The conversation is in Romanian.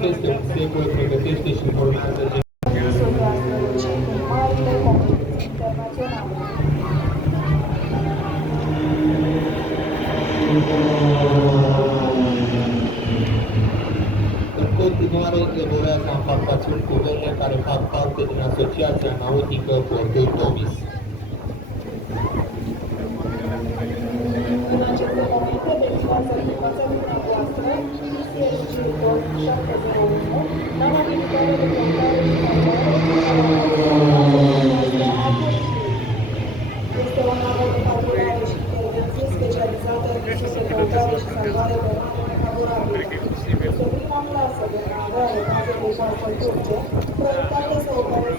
peste un secol pregătește și formează Sobre astrologie cu marile competiții internaționale. În continuare, evoluează embarcațiuni cu vele care fac parte din Asociația Nautică Portul Tomis. În aceste momente derivează învățământea voastră, ICSG 2701, nava militare de căutare și salvare, este o navă de patrulare și intervenție specializată în misiuni de căutare și salvare pe mare nefavorabile. Este prima clasă de navă ale bazei de coastă turce, proiectată să opereze